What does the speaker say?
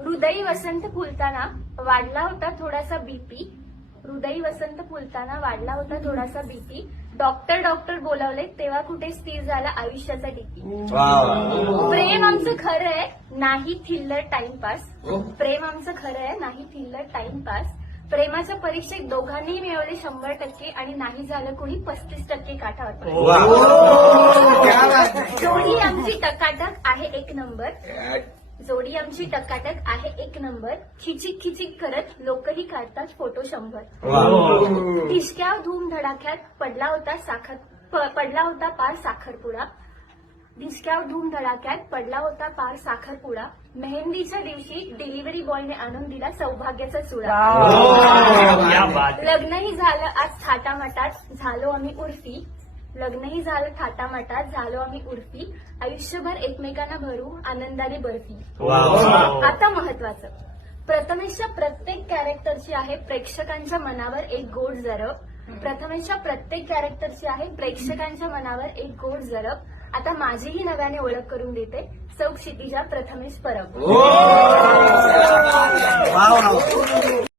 हृदयी वसंत फुलताना वाढला होता थोडासा बीपी हृदयी वसंत फुलताना वाढला होता थोडासा बीपी डॉक्टर डॉक्टर बोलावले तेव्हा कुठे स्थिर झाला आयुष्याचा डीपी प्रेम आमचं खरं आहे नाही थिल्लर टाइमपास प्रेम आमचं खरं आहे नाही थिल्लर टाइमपास प्रेमाच्या परीक्षेत दोघांनीही मिळवले शंभर टक्के आणि नाही झालं कुणी पस्तीस टक्के काठावर. जोडी आमची टकाटक आहे एक नंबर. जोडी आमची टकाटक आहे एक नंबर. खिचिक खिचिक करत लोकही काढतात फोटो शंभर. ठिसक्यावर धूम धडाक्यात पडला होता साखर प- पडला होता पार साखरपुडा. ढिसक्यावर धूम धडाक्यात पडला होता पार साखरपुडा. मेहंदीच्या दिवशी डिलिव्हरी बॉयने आणून दिला सौभाग्याचा चुडा. क्या बात लग्नही झालं आज थाटामाटात. झालो आम्ही उर्फी. लग्नही झालं थाटामाटात झालो आम्ही उर्फी आयुष्यभर एकमेकांना भरू आनंदाने बर्फी आता महत्वाचं. प्रथमेशच्या प्रत्येक कॅरेक्टरची आहे प्रेक्षकांच्या मनावर एक गोड जरब प्रथमेशच्या प्रत्येक कॅरेक्टरची आहे प्रेक्षकांच्या मनावर एक गोड जरब आता माझीही नव्याने ओळख करून देते. चौक क्षितिजा प्रथमेश परब.